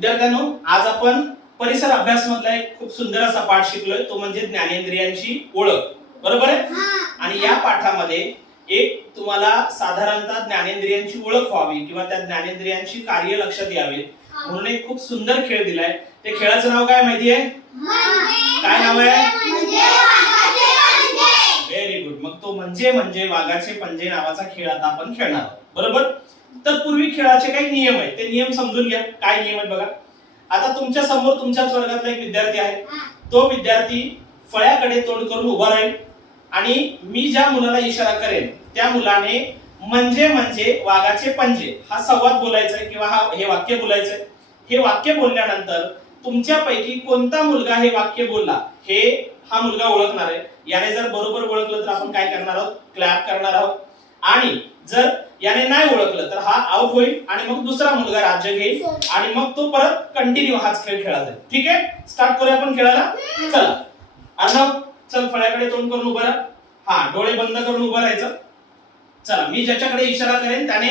विद्यार्थ्यांनो आज आपण परिसर अभ्यास मधला एक खूप सुंदर असा पाठ शिकलोय तो म्हणजे ज्ञानेंद्रियांची ओळख. बरोबर आहे? आणि या पाठामध्ये एक तुम्हाला साधारणतः ज्ञानेंद्रियांची ओळख व्हावी किंवा त्या ज्ञानेंद्रियांची कार्य लक्षात यावी म्हणून एक खूप सुंदर खेळ दिलाय. ते खेळाचं नाव काय माहिती आहे? काय नाव आहे? व्हेरी गुड मग तो म्हणजे म्हणजे वाघाचे पंजे नावाचा खेळ आता आपण खेळणार बरोबर? तर पूर्वी खेळाचे काही नियम आहेत. ते नियम समजून घ्या. काय नियम आहेत बघा. आता तुमच्यासमोर तुमच्याच वर्गातला एक विद्यार्थी आहे. तो विद्यार्थी फळ्याकडे तोंड करून उभा राहील आणि मी ज्या मुलाला इशारा करेन त्या मुलाने म्हणजे म्हणजे वाघाचे पंजे. हा संवाद बोलायचा आहे किंवा हा हे वाक्य बोलायचंय. हे वाक्य बोलल्यानंतर तुमच्यापैकी कोणता मुलगा हे वाक्य बोलला हे हा मुलगा ओळखणार आहे. याने जर बरोबर ओळखलं तर आपण काय करणार आहोत? क्लॅप करणार आहोत. आणि जर याने नाही ओळखलं तर हा आउट होईल आणि मग दुसरा मुलगा राज्य घेईल आणि मग तो परत कंटिन्यू हाच खेळ खेळला जाईल ठीक आहे? स्टार्ट करूया आपण खेळायला चला. अर्णव चल फळ्याकडे तोंड करून उभं राहा. हा डोळे बंद करून उभं राहायचं. चला मी ज्याच्याकडे इशारा करेन त्याने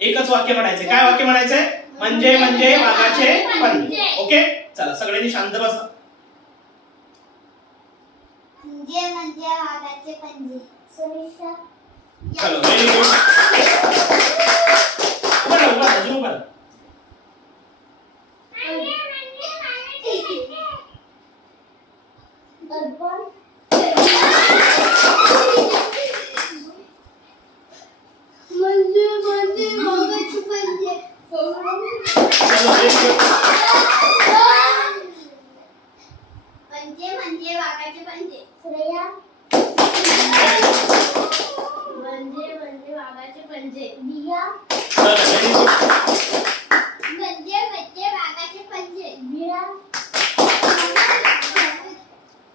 एकच वाक्य म्हणायचे काय वाक्य म्हणायचंय? म्हणजे म्हणजे वाघाचे पंजे ओके? चला सगळ्यांनी शांत बसा. म्हणजे म्हणजे वाघाचे पंजे चलो व्हेरी गुड उभं राहा, उभं राहा, अजून उभं राहा. दर्पण म्हणजे म्हणजे वाघाचे पंजे चलो व्हेरी गुड म्हणजे म्हणजे वाघाचे पंजे श्रेया म्हणजे म्हणजे वाघाचे पंजे दिया चलो व्हेरी गुड म्हणजे म्हणजे वाघाचे पंजे वीरा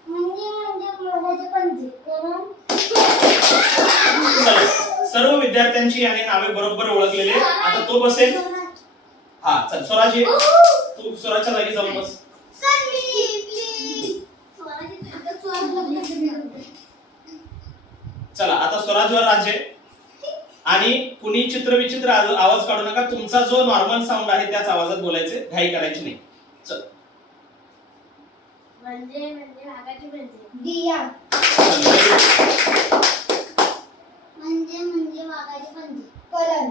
म्हणजे म्हणजे वाघाचे पंजे करण चला सर्व विद्यार्थ्यांची याने नावे बरोबर ओळखलेली. आता तो बसेल. हा चल स्वराज ये. तू स्वराजच्या जागी जाऊन बस. चला आता स्वराजवर राज्य आणि कुणी चित्र विचित्र आव- आवाज काढू नका. तुमचा जो नॉर्मल साऊंड आहे त्याच आवाजात बोलायचे. घाई करायची नाही. चल. म्हणजे म्हणजे. म्हणजे म्हणजे वाघाचे पंजे करण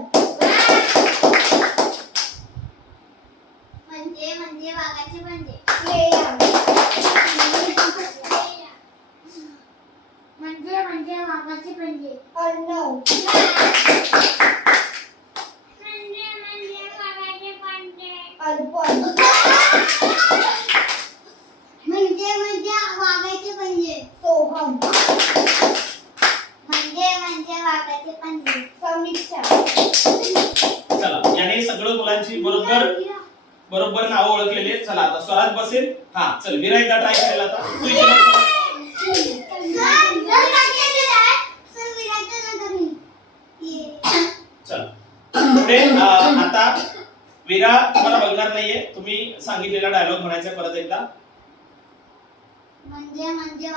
म्हणजे म्हणजे वाघाचे पंजे श्रेया म्हणजे म्हणजे वाघाचे पंजे अर्णव म्हणजे म्हणजे वाघाचे पंजे अर्पण म्हणजे म्हणजे वाघाचे पंजे म्हणजे म्हणजे वाघाचे पंजे. समीक्षा. चला याने सगळं मुलांची बरोबर बरोबर नावं ओळखलेली चला आता स्वराज बसेल. हा चल विरा एकदा ट्राय करायला आता. तू इथे बस. चला. पुढे अं, आता विरा तुम्हाला बघणार नाहीये. तुम्ही सांगितलेला डायलॉग म्हणायचा परत एकदा. म्हणजे म्हणजे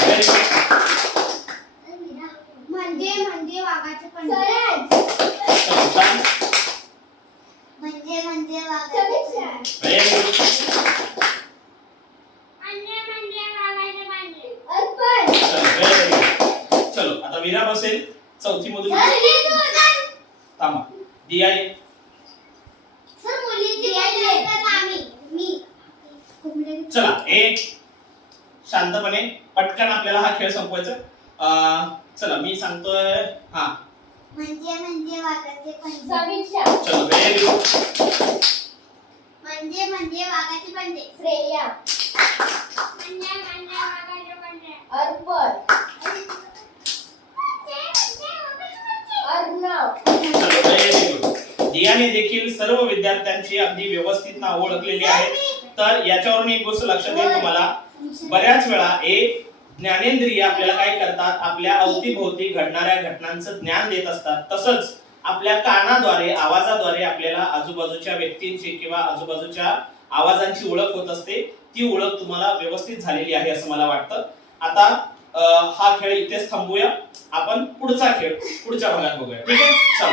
very good. म्हणजे म्हणजे पण छान. म्हणजे म्हणजे. म्हणजे म्हणजे अर्पण. चलो, आता विरा बसेल चौथी मधून थांबा. दिया ये. सर मुली दिया आम्ही मी चला एक शांतपणे पटकन आपल्याला हा खेळ संपवायचा. चला मी सांगतोय हा. म्हणजे म्हणजे वाघाचे पंजे. समीक्षा. चलो व्हेरी गुड म्हणजे म्हणजे वाघाचे पंजे. श्रेया. म्हणजे म्हणजे वाघाचे पंजे. अर्पण. अर्णव. चलो व्हेरी गुड दियाने देखील सर्व विद्यार्थ्यांची अगदी व्यवस्थित नाव ओळखलेली आहेत तर याच्यावरून एक गोष्ट लक्षात येईल तुम्हाला. बऱ्याच वेळा एक ज्ञानेंद्रिय आपल्याला काय करतात? आपल्या अवतीभोवती घडणाऱ्या घटनांचं ज्ञान देत असतात. तसंच आपल्या कानाद्वारे आवाजाद्वारे आपल्याला आजूबाजूच्या व्यक्तींची किंवा आजूबाजूच्या आवाजांची ओळख होत असते. ती ओळख तुम्हाला व्यवस्थित झालेली आहे असं मला वाटतं. आता हा खेळ इथेच थांबूया. आपण पुढचा खेळ पुढच्या भागात बघूया. ठीक आहे? चला.